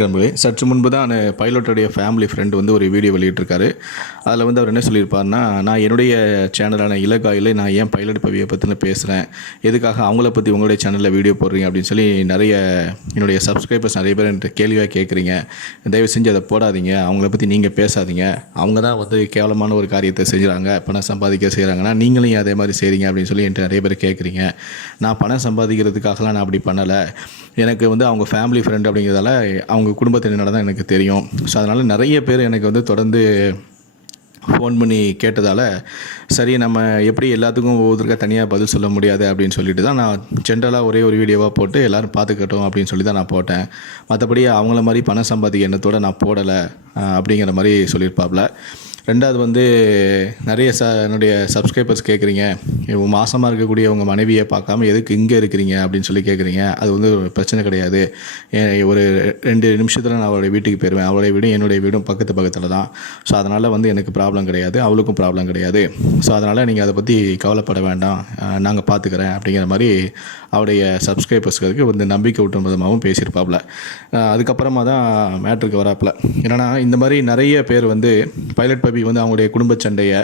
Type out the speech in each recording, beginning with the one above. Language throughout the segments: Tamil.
வணக்கம். சற்று முன்பு தான் பைலட்டுடைய ஃபேமிலி ஃப்ரெண்ட் வந்து ஒரு வீடியோ வெளியிட்டிருக்காரு. அதில் வந்து அவர் என்ன சொல்லியிருப்பார்னா, நான் என்னுடைய சேனலான இலக்காயில் நான் ஏன் பைலட் பவியை பற்றின பேசுகிறேன், எதுக்காக அவங்கள பற்றி உங்களுடைய சேனலில் வீடியோ போடுறீங்க அப்படின்னு சொல்லி நிறைய என்னுடைய சப்ஸ்கிரைபர்ஸ் நிறைய பேர் என்கிட்ட கேள்வியாக கேட்குறீங்க. தயவு செஞ்சு அதை போடாதீங்க, அவங்கள பற்றி நீங்கள் பேசாதீங்க, அவங்க தான் வந்து கேவலமான ஒரு காரியத்தை செஞ்சுறாங்க, பணம் சம்பாதிக்க செய்கிறாங்கன்னா நீங்களும் அதே மாதிரி செய்கிறீங்க அப்படின்னு சொல்லி என்கிட்ட நிறைய பேர் கேட்குறீங்க. நான் பணம் சம்பாதிக்கிறதுக்காகலாம் நான் அப்படி பண்ணலை. எனக்கு வந்து அவங்க ஃபேமிலி ஃப்ரெண்ட் அப்படிங்கிறதால அவங்க குடும்பத்தினரோட தான் எனக்கு தெரியும். ஸோ அதனால் நிறைய பேர் எனக்கு வந்து தொடர்ந்து ஃபோன் பண்ணி கேட்டதால், சரி நம்ம எப்படி எல்லாத்துக்கும் ஒவ்வொருத்தருக்கா தனியாக பதில் சொல்ல முடியாது அப்படின்னு சொல்லிட்டு தான் நான் ஜென்ரலாக ஒரே ஒரு வீடியோவாக போட்டு எல்லோரும் பார்த்துக்கட்டும் அப்படின்னு சொல்லி தான் நான் போட்டேன். மற்றபடி அவங்கள மாதிரி பணம் சம்பாதிக்க எண்ணத்தோடு நான் போடலை அப்படிங்கிற மாதிரி சொல்லியிருப்பாப்புல. ரெண்டாவது வந்து நிறைய என்னுடைய சப்ஸ்கிரைபர்ஸ் கேட்குறீங்க, மாசமாக இருக்கக்கூடிய உங்கள் மனைவியை பார்க்காம எதுக்கு இங்கே இருக்கிறீங்க அப்படின்னு சொல்லி கேட்குறீங்க. அது வந்து ஒரு பிரச்சனை கிடையாது. ஒரு 2 நிமிஷத்தில் நான் அவளுடைய வீட்டுக்கு போயிடுவேன். அவளுடைய வீடும் என்னுடைய வீடும் பக்கத்தில் தான். ஸோ அதனால் வந்து எனக்கு ப்ராப்ளம் கிடையாது, அவளுக்கும் ப்ராப்ளம் கிடையாது. ஸோ அதனால் நீங்கள் அதை பற்றி கவலைப்பட வேண்டாம், நாங்கள் பார்த்துக்கிறேன் அப்படிங்கிற மாதிரி அவருடைய சப்ஸ்கிரைபர்ஸ்களுக்கு வந்து நம்பிக்கை ஊட்டும் விதமாகவும் பேசியிருப்பாப்புல. அதுக்கப்புறமா தான் மேட்ருக்கு வராப்புல. ஏன்னா இந்த மாதிரி நிறைய பேர் வந்து பைலட் பவி வந்து அவங்களுடைய குடும்ப சண்டையை,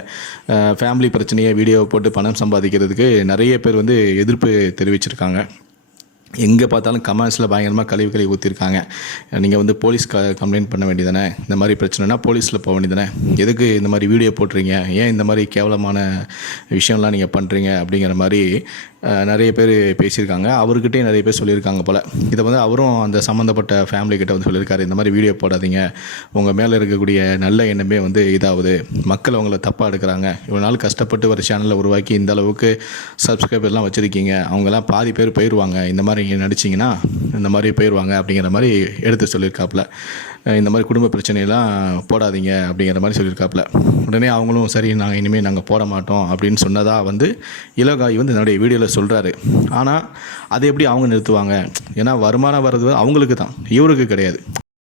ஃபேமிலி பிரச்சனையை வீடியோவை போட்டு பணம் சம்பாதிக்கிறதுக்கு நிறைய பேர் வந்து எதிர்ப்பு தெரிவிச்சிருக்காங்க. எங்கே பார்த்தாலும் கமெண்ட்ஸில் பயங்கரமாக கழிவு ஊற்றிருக்காங்க. நீங்கள் வந்து போலீஸ் கம்ப்ளைண்ட் பண்ண வேண்டியதானே, இந்த மாதிரி பிரச்சனைனா போலீஸில் போக வேண்டியதானே, எதுக்கு இந்த மாதிரி வீடியோ போட்டுறீங்க, ஏன் இந்த மாதிரி கேவலமான விஷயம்லாம் நீங்கள் பண்ணுறீங்க அப்படிங்கிற மாதிரி நிறைய பேர் பேசியிருக்காங்க. அவர்கிட்டே நிறைய பேர் சொல்லியிருக்காங்க போல். இதை வந்து அவரும் அந்த சம்மந்தப்பட்ட ஃபேமிலிக்கிட்ட வந்து சொல்லியிருக்காரு, இந்த மாதிரி வீடியோ போடாதீங்க, உங்கள் மேலே இருக்கக்கூடிய நல்ல எண்ணமே வந்து இதாகுது, மக்கள் அவங்கள தப்பாக எடுக்கிறாங்க, இவ்வளோ நாள் கஷ்டப்பட்டு ஒரு சேனலை உருவாக்கி இந்த அளவுக்கு சப்ஸ்கிரைபர்லாம் வச்சுருக்கீங்க, அவங்கெல்லாம் பாதி பேர் போயிடுவாங்க, இந்த மாதிரி நீங்கள் நடிச்சிங்கன்னா இந்த மாதிரி போயிடுவாங்க அப்படிங்கிற மாதிரி எடுத்து சொல்லியிருக்காப்புல. இந்த மாதிரி குடும்ப பிரச்சனையெல்லாம் போடாதீங்க அப்படிங்கிற மாதிரி சொல்லியிருக்காப்புல. உடனே அவங்களும் சரி நாங்கள் இனிமேல் நாங்கள் போட மாட்டோம் அப்படின்னு சொன்னதாக வந்து இலகாய் வந்து என்னுடைய வீடியோவில் சொல்கிறாரு. ஆனால் அதை எப்படி அவங்க நிறுத்துவாங்க? ஏன்னா வருமானம் வர்றது அவங்களுக்கு தான், இவருக்கு கிடையாது.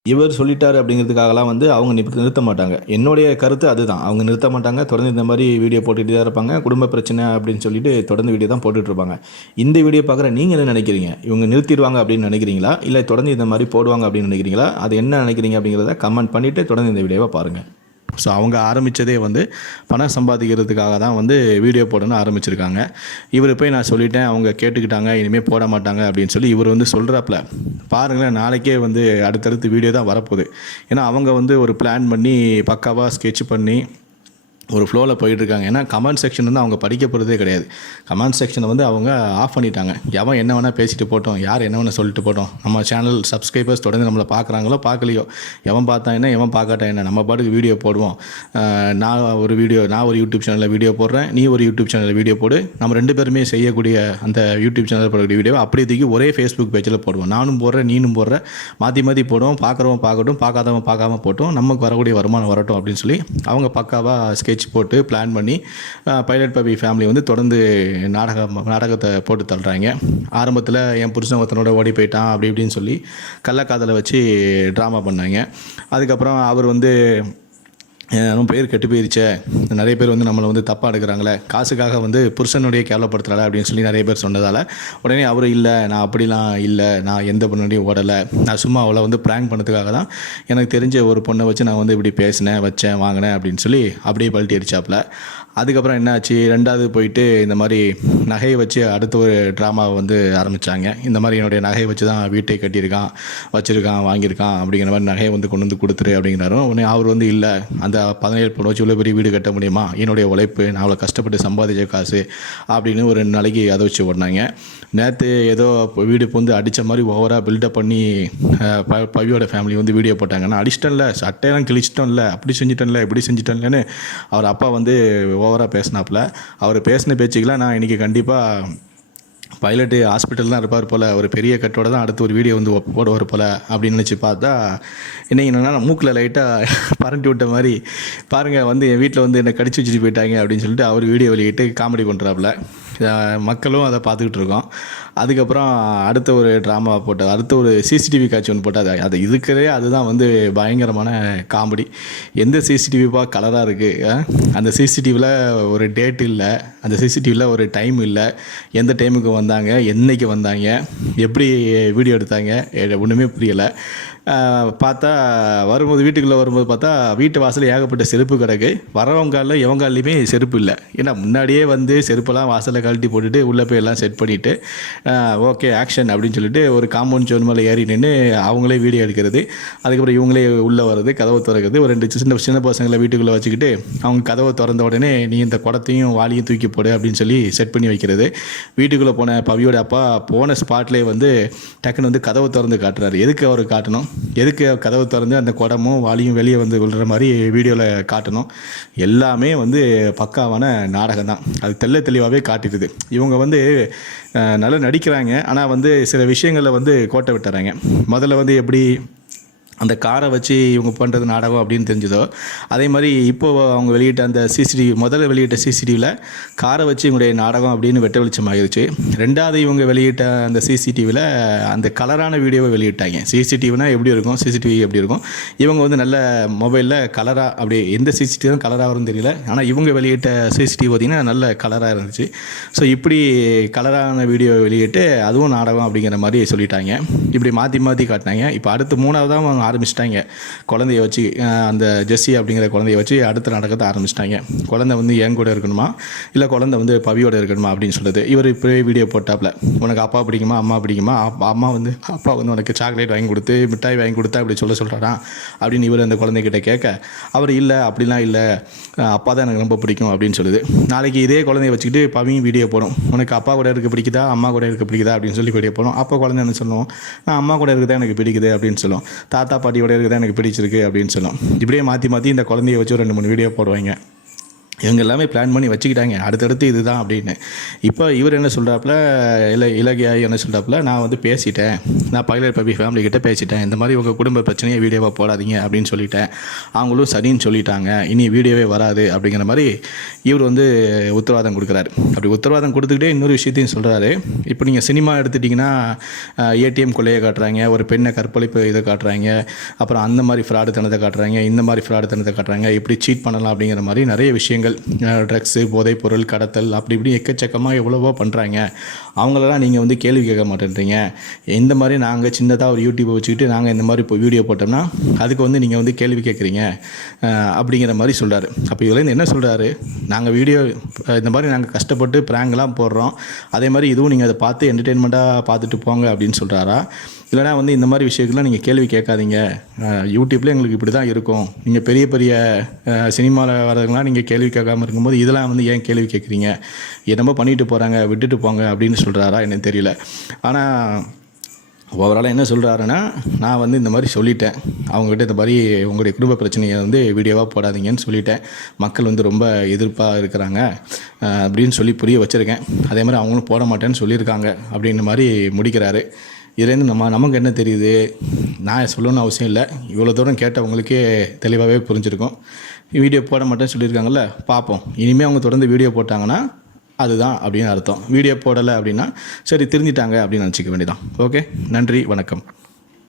இவர் சொல்லிட்டார் அப்படிங்கிறதுக்காகலாம் வந்து அவங்க நிறுத்த மாட்டாங்க. என்னுடைய கருத்து அதுதான், அவங்க நிறுத்த மாட்டாங்க. தொடர்ந்து இந்த மாதிரி வீடியோ போட்டுகிட்டு தான் இருப்பாங்க. குடும்ப பிரச்சனை அப்படின்னு சொல்லிட்டு தொடர்ந்து வீடியோ தான் போட்டுட்ருப்பாங்க. இந்த வீடியோ பார்க்குற நீங்கள் என்ன நினைக்கிறீங்க? இவங்க நிறுத்திடுவாங்க அப்படின்னு நினைக்கிறீங்களா, இல்லை தொடர்ந்து இந்த மாதிரி போடுவாங்க அப்படின்னு நினைக்கிறீங்களா? அது என்ன நினைக்கிறீங்க அப்படிங்கிறத கமெண்ட் பண்ணிவிட்டு தொடர்ந்து இந்த வீடியோவை பாருங்கள். ஸோ அவங்க ஆரம்பித்ததே வந்து பணம் சம்பாதிக்கிறதுக்காக தான் வந்து வீடியோ போடணும்னு ஆரம்பிச்சிருக்காங்க. இவர் போய் நான் சொல்லிட்டேன், அவங்க கேட்டுக்கிட்டாங்க, இனிமேல் போட மாட்டாங்க அப்படின்னு சொல்லி இவர் வந்து சொல்கிறாப்புல. பாருங்களேன், நாளைக்கே வந்து அடுத்தடுத்து வீடியோ தான் வரப்போகுது. ஏன்னா அவங்க வந்து ஒரு பிளான் பண்ணி பக்காவாக ஸ்கெட்ச் பண்ணி ஒரு ஃப்ளோவில் போயிட்டுருக்காங்க. ஏன்னா கமெண்ட் செக்ஷன் வந்து அவங்க படிக்க போகிறதே கிடையாது. கமெண்ட் செக்ஷனை வந்து அவங்க ஆஃப் பண்ணிட்டாங்க. எவன் என்ன வேணால் பேசிட்டு போட்டோம், யார் என்ன வேணால் சொல்லிட்டு போட்டோம், நம்ம சேனல் சப்ஸ்கிரைபர்ஸ் தொடர்ந்து நம்மளை பார்க்குறாங்களோ பார்க்கலையோ, எவன் பார்த்தா என்ன எவன் பார்க்காட்டா என்ன, நம்ம பாட்டுக்கு வீடியோ போடுவோம். நான் ஒரு யூடியூப் சேனலில் வீடியோ போடுறேன், நீ ஒரு யூடியூப் சேனலில் வீடியோ போடு, நம்ம 2 பேருமே செய்யக்கூடிய அந்த யூடியூப் சேனலில் போடக்கூடிய வீடியோ அப்படியே தூக்கி ஒரே ஃபேஸ்புக் பேஜில் போடுவோம். நானும் போடுறேன், நீனும் போடுற, மாற்றி போடுவோம். பார்க்குறவன் பார்க்கட்டும், பார்க்காதவன் பார்க்காம போட்டோம், நமக்கு வரக்கூடிய வருமானம் வரட்டும் அப்படின்னு சொல்லி அவங்க பக்காவாக ஸ்கெட்ச் போட்டு பிளான் பண்ணி பைலட் பவி ஃபேமிலி வந்து தொடர்ந்து நாடகத்தை போட்டு தள்ளுறாங்க. ஆரம்பத்தில் என் புருஷன் ஒருத்தனோட ஓடி போயிட்டான் அப்படி இப்படின்னு சொல்லி கள்ளக்காதலை வச்சு ட்ராமா பண்ணாங்க. அதுக்கப்புறம் அவர் வந்து பேர் கெட்டு போயிருச்சே, நிறைய பேர் வந்து நம்மளை வந்து தப்பாக எடுக்கிறாங்களே, காசுக்காக வந்து புருஷனுடைய கேவலப்படுத்துகிறாள் அப்படின்னு சொல்லி நிறைய பேர் சொன்னதால் உடனே அவர் இல்லை, நான் அப்படிலாம் இல்லை, நான் எந்த பொண்ணுடையும் ஓடலை, நான் சும்மா அவளை வந்து ப்ராங்க் பண்ணதுக்காக தான் எனக்கு தெரிஞ்ச ஒரு பொண்ணை வச்சு நான் வந்து இப்படி பேசினேன் வச்சேன் வாங்கினேன் அப்படின்னு சொல்லி அப்படியே பல்ட்டி அடிச்சாப்புல. அதுக்கப்புறம் என்னாச்சு, 2வது போயிட்டு இந்த மாதிரி நகையை வச்சு அடுத்த ஒரு ட்ராமாவை வந்து ஆரம்பித்தாங்க. இந்த மாதிரி என்னுடைய நகையை வச்சு தான் வீட்டை கட்டியிருக்கான், வச்சுருக்கான், வாங்கியிருக்கான் அப்படிங்கிற மாதிரி நகையை வந்து கொண்டு வந்து கொடுத்துரு அப்படிங்கிறாரு. உடனே அவர் வந்து இல்லை, அந்த 17 பொண்ணு வச்சு இவ்வளோ பெரிய வீடு கட்ட முடியுமா, என்னுடைய உழைப்பு, நான் அவ்வளோ கஷ்டப்பட்டு சம்பாதிச்ச காசு அப்படின்னு ஒரு 2 நாளைக்கு அதை வச்சு ஓடினாங்க. நேற்று ஏதோ வீடு வந்து அடித்த மாதிரி ஓவராக பில்டப் பண்ணி பவியோட ஃபேமிலி வந்து வீடியோ போட்டாங்க. நான் அடிச்சிட்டேன்ல, சட்டையெல்லாம் கிழிச்சிட்டோம்ல, அப்படி செஞ்சிட்டேன்ல, இப்படி செஞ்சிட்டேன்லன்னு அவர் அப்பா வந்து ஓவராக பேசினாப்புல. அவர் பேசின பேச்சுக்கெலாம் நான் இன்றைக்கி கண்டிப்பாக பைலட்டு ஹாஸ்பிட்டல் தான் இருப்பார் போல், ஒரு பெரிய கட்டோட தான் அடுத்து ஒரு வீடியோ வந்து போடுவார் போல் அப்படின்னு நினச்சி பார்த்தா இன்றைக்கி என்னென்னா மூக்கில் லைட்டாக பரண்டி விட்ட மாதிரி பாருங்கள் வந்து என் வீட்டில் வந்து என்னை கடிச்சு வச்சுட்டு போயிட்டாங்க அப்படின்னு சொல்லிட்டு அவர் வீடியோ வெளியிட்டு காமெடி பண்ணுறாப்புல. மக்களும் அதை பார்த்துக்கிட்டு இருக்கோம். அதுக்கப்புறம் அடுத்த ஒரு ட்ராமா போட்டால், அடுத்த ஒரு சிசிடிவி காட்சி ஒன்று போட்டால், அது இருக்கிறதே அதுதான் வந்து பயங்கரமான காமெடி. எந்த சிசிடிவிப்பா கலராக இருக்குது, அந்த சிசிடிவியில் ஒரு டேட் இல்லை, அந்த சிசிடிவியில் ஒரு டைம் இல்லை, எந்த டைமுக்கு வந்தாங்க, என்றைக்கு வந்தாங்க, எப்படி வீடியோ எடுத்தாங்க, ஒன்றுமே புரியலை. பார்த்தா வரும்போது வீட்டுக்குள்ளே வரும்போது பார்த்தா வீட்டு வாசலில் ஏகப்பட்ட செருப்பு கிடக்கு. வரவங்காலில் எவங்காலையுமே செருப்பு இல்லை. ஏன்னா முன்னாடியே வந்து செருப்பெல்லாம் வாசலில் கழட்டி போட்டுட்டு உள்ளே போய் எல்லாம் செட் பண்ணிவிட்டு ஓகே ஆக்ஷன் அப்படின்னு சொல்லிட்டு ஒரு காம்பவுண்ட் சோன் மேலே ஏறி நின்று அவங்களே வீடியோ எடுக்கிறது. அதுக்கப்புறம் இவங்களே உள்ளே வர்றது, கதவை திறக்கிறது. ஒரு 2 சின்ன பசங்களை வீட்டுக்குள்ளே வச்சுக்கிட்டு அவங்க கதவை திறந்த உடனே நீ இந்த குடத்தையும் வாளியும் தூக்கி போடு அப்படின்னு சொல்லி செட் பண்ணி வைக்கிறது. வீட்டுக்குள்ளே போன பவியோட அப்பா போன ஸ்பாட்லேயே வந்து டக்குன்னு வந்து கதவை திறந்து காட்டுறாரு. எதுக்கு அவர் காட்டணும், எதுக்கு கதவு திறந்து அந்த குடமும் வாளியும் வெளியே வந்து விழுற மாதிரி வீடியோவில் காட்டணும். எல்லாமே வந்து பக்காவான நாடகம் தான். அது தெளிவாகவே காட்டிடுது. இவங்க வந்து நல்லா நடிக்கிறாங்க. ஆனால் வந்து சில விஷயங்களில் வந்து கோட்டை விட்டுறாங்க. முதல்ல வந்து எப்படி அந்த காரை வச்சு இவங்க பண்ணுறது நாடகம் அப்படின்னு தெரிஞ்சதோ, அதே மாதிரி இப்போது அவங்க வெளியிட்ட அந்த முதல்ல வெளியிட்ட சிசிடிவியில் காரை வச்சு இவங்களுடைய நாடகம் அப்படின்னு வெட்ட வெளிச்சம் ஆகிருச்சு. ரெண்டாவது இவங்க வெளியிட்ட அந்த சிசிடிவியில் அந்த கலரான வீடியோவை வெளியிட்டாங்க. சிசிடிவினா எப்படி இருக்கும், சிசிடிவி எப்படி இருக்கும், இவங்க வந்து நல்ல மொபைலில் கலராக அப்படியே எந்த சிசிடிவி தான் கலராக வரும்னு தெரியல. ஆனால் இவங்க வெளியிட்ட சிசிடிவி பார்த்திங்கன்னா நல்ல கலராக இருந்துச்சு. ஸோ இப்படி கலரான வீடியோ வெளியிட்டு அதுவும் நாடகம் அப்படிங்கிற மாதிரி சொல்லிட்டாங்க. இப்படி மாற்றி காட்டினாங்க. இப்போ அடுத்து 3ஆவதாக அவங்க ஆரம்பிச்சிட்டாங்க. குழந்தைய வச்சு அந்த ஜெஸ்ஸி அப்படிங்கிற குழந்தைய வச்சு அடுத்த நாடகத்தை ஆரம்பிச்சிட்டாங்க. குழந்தை வந்து என் கூட இருக்கணுமா இல்லை குழந்தை வந்து பவியோட இருக்கணுமா அப்படின்னு சொல்லுது. இவர் இப்போ வீடியோ போட்டாப்புல, உனக்கு அப்பா பிடிக்குமா அம்மா பிடிக்குமா, அப்பா வந்து உனக்கு சாக்லேட் வாங்கி கொடுத்து மிட்டாய் வாங்கி கொடுத்தா அப்படி சொல்கிறாரா அப்படின்னு இவர் அந்த குழந்தைகிட்ட கேட்க, அவர் இல்லை அப்படிலாம் இல்லை, அப்பா தான் எனக்கு ரொம்ப பிடிக்கும் அப்படின்னு சொல்லுது. நாளைக்கு இதே குழந்தைய வச்சுக்கிட்டு பவியும் வீடியோ போடும், உனக்கு அப்பா கூட இருக்க பிடிக்குதா அம்மா கூட இருக்க பிடிக்குதா அப்படின்னு சொல்லி வீடியோ போடும். அப்போ குழந்தை என்ன சொல்லுவோம், நான் அம்மா கூட இருக்கதான் எனக்கு பிடிக்குது அப்படின்னு சொல்லுவோம், தாத்தா பாட்டியோட இருக்குதான் எனக்கு பிடிச்சிருக்கு அப்படின்னு சொல்லும். இப்படியே மாற்றி இந்த குழந்தைய வச்சு ஒரு 2-3 வீடியோ போடுவாங்க. இவங்க எல்லாமே பிளான் பண்ணி வச்சுக்கிட்டாங்க அடுத்தடுத்து இதுதான் அப்படின்னு. இப்போ இவர் என்ன சொல்கிறாப்புல, இலக்கியா என்ன சொல்கிறாப்புல, நான் வந்து பேசிட்டேன், நான் பைலட் பப்பி ஃபேமிலிக்கிட்ட பேசிட்டேன், இந்த மாதிரி உங்கள் குடும்ப பிரச்சனையை வீடியோவாக போடாதீங்க அப்படின்னு சொல்லிட்டேன். அவங்களும் சரின்னு சொல்லிட்டாங்க, இனி வீடியோவே வராது அப்படிங்கிற மாதிரி இவர் வந்து உத்தரவாதம் கொடுக்குறாரு. அப்படி உத்தரவாதம் கொடுத்துக்கிட்டே இன்னொரு விஷயத்தையும் சொல்கிறாரு. இப்போ நீங்கள் சினிமா எடுத்துட்டிங்கன்னா ஏடிஎம் கொள்ளையை காட்டுறாங்க, ஒரு பெண்ணை கற்பழிப்பு இதை காட்டுறாங்க, அப்புறம் அந்த மாதிரி ஃப்ராடுத்தனத்தை காட்டுறாங்க, இந்த மாதிரி ஃப்ராடுத்தனத்தை காட்டுறாங்க, இப்படி சீட் பண்ணலாம் அப்படிங்கிற மாதிரி நிறைய விஷயங்கள், ட்ரக்ஸு, போதைப்பொருள், கடத்தல், அப்படி இப்படி எக்கச்சக்கமாக எவ்வளவோ பண்ணுறாங்க. அவங்களெல்லாம் நீங்கள் வந்து கேள்வி கேட்க மாட்டேன்றீங்க. இந்த மாதிரி நாங்கள் சின்னதாக ஒரு யூடியூப்பை வச்சுக்கிட்டு நாங்கள் இந்த மாதிரி இப்போ வீடியோ போட்டோம்னா அதுக்கு வந்து நீங்கள் வந்து கேள்வி கேட்குறீங்க அப்படிங்கிற மாதிரி சொல்கிறாரு. அப்போ இதுலேருந்து என்ன சொல்கிறாரு, நாங்கள் வீடியோ இந்த மாதிரி நாங்கள் கஷ்டப்பட்டு ப்ராங்கெலாம் போடுறோம், அதே மாதிரி இதுவும் நீங்கள் அதை பார்த்து என்டர்டெயின்மெண்ட்டாக பார்த்துட்டு போங்க அப்படின்னு சொல்கிறாரா? இல்லைனா வந்து இந்த மாதிரி விஷயங்கள்லாம் நீங்கள் கேள்வி கேட்காதீங்க, யூடியூப்பில் எங்களுக்கு இப்படி தான் இருக்கும், நீங்கள் பெரிய சினிமாவில் வரதுங்களாம் நீங்கள் கேள்வி கேட்காமல் இருக்கும்போது இதெல்லாம் வந்து ஏன் கேள்வி கேட்குறீங்க, என்னமோ பண்ணிட்டு போகிறாங்க விட்டுட்டு போங்க அப்படின்னு சொல்கிறாரா எனக்கு தெரியல. ஆனால் ஓவராலாக என்ன சொல்கிறாருன்னா, நான் வந்து இந்த மாதிரி சொல்லிட்டேன் அவங்ககிட்ட, இந்த மாதிரி உங்களுடைய குடும்ப பிரச்சனையை வந்து வீடியோவாக போடாதீங்கன்னு சொல்லிட்டேன், மக்கள் வந்து ரொம்ப எதிர்ப்பாக இருக்கிறாங்க அப்படின்னு சொல்லி புரிய வச்சுருக்கேன், அதே மாதிரி அவங்களும் போட மாட்டேன்னு சொல்லியிருக்காங்க அப்படின்ற மாதிரி முடிக்கிறாரு. இதுலேருந்து நமக்கு என்ன தெரியுது, நான் சொல்லணும்னு அவசியம் இல்லை, இவ்வளோ தூரம் கேட்டவங்களுக்கே தெளிவாகவே புரிஞ்சிருக்கும். வீடியோ போட மாட்டேன்னு சொல்லியிருக்காங்கல்ல, பார்ப்போம், இனிமேல் அவங்க தொடர்ந்து வீடியோ போட்டாங்கன்னா அதுதான் அப்படின்னு அர்த்தம். வீடியோ போடலை அப்படின்னா சரி திருந்திட்டாங்க அப்படின்னு நினச்சிக்க வேண்டியதான். ஓகே, நன்றி, வணக்கம்.